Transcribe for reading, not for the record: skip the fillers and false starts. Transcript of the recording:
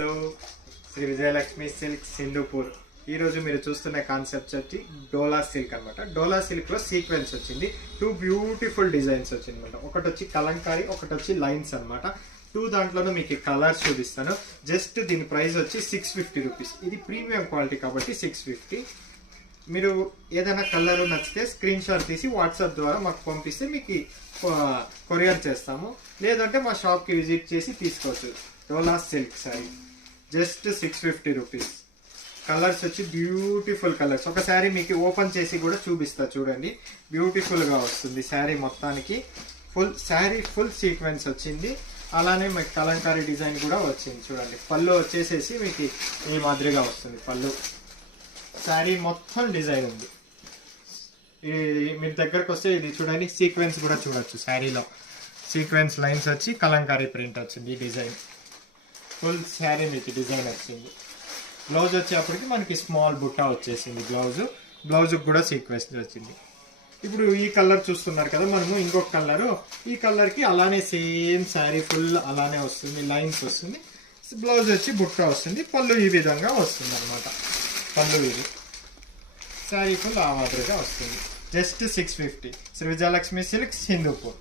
Hello, Sri Vijayalakshmi silk Sindhupur. ఈరోజు మీరు చూస్తున్న కాన్సెప్ట్స్ వచ్చి డోలా సిల్క్ అనమాట. డోలా సిల్క్లో సీక్వెన్స్ వచ్చింది. టూ బ్యూటిఫుల్ డిజైన్స్ వచ్చింది అనమాట. ఒకటి వచ్చి కలంకారీ, ఒకటి వచ్చి లైన్స్ అనమాట. దాంట్లోనూ మీకు కలర్స్ చూపిస్తాను. జస్ట్ దీని ప్రైస్ వచ్చి 650 రూపీస్. ఇది ప్రీమియం క్వాలిటీ కాబట్టి 650. మీరు ఏదైనా కలర్ నచ్చితే స్క్రీన్ షాట్ తీసి వాట్సాప్ ద్వారా మాకు పంపిస్తే మీకు కొరియర్ చేస్తాము. లేదంటే మా షాప్కి విజిట్ చేసి తీసుకోవచ్చు. Dola silk sari just 650 rupees. Colours వచ్చి బ్యూటిఫుల్ కలర్స్. ఒక శారీ మీకు ఓపెన్ చేసి కూడా చూపిస్తా చూడండి. బ్యూటిఫుల్గా వస్తుంది శారీ మొత్తానికి. ఫుల్ సీక్వెన్స్ వచ్చింది. అలానే మీకు కలంకారీ డిజైన్ కూడా వచ్చింది చూడండి. పళ్ళు వచ్చేసేసి మీకు ఈ మాదిరిగా వస్తుంది. పళ్ళు శారీ మొత్తం డిజైన్ ఉంది. మీరు దగ్గరకు వస్తే ఇది చూడండి, సీక్వెన్స్ కూడా చూడొచ్చు. శారీలో సీక్వెన్స్ లైన్స్ వచ్చి కలంకారీ ప్రింట్ వచ్చింది. ఈ డిజైన్ ఫుల్ శారీ మీకు డిజైన్ వచ్చింది. బ్లౌజ్ వచ్చేప్పటికి మనకి స్మాల్ బుట్టా వచ్చేసింది. బ్లౌజ్ కూడా సీక్వెన్స్ వచ్చింది. ఇప్పుడు ఈ కలర్ చూస్తున్నారు కదా, మనము ఇంకొక కలరు. ఈ కలర్కి అలానే సేమ్ శారీ ఫుల్ అలానే వస్తుంది. లైన్స్ వస్తుంది. బ్లౌజ్ వచ్చి బుట్టా వస్తుంది. పళ్ళు ఈ విధంగా వస్తుంది అనమాట. పళ్ళు ఇది శారీ ఫుల్ ఆ మాదిరిగా వస్తుంది. జస్ట్ 650. శ్రీ విజయలక్ష్మి సిల్క్ సింధూపూర్.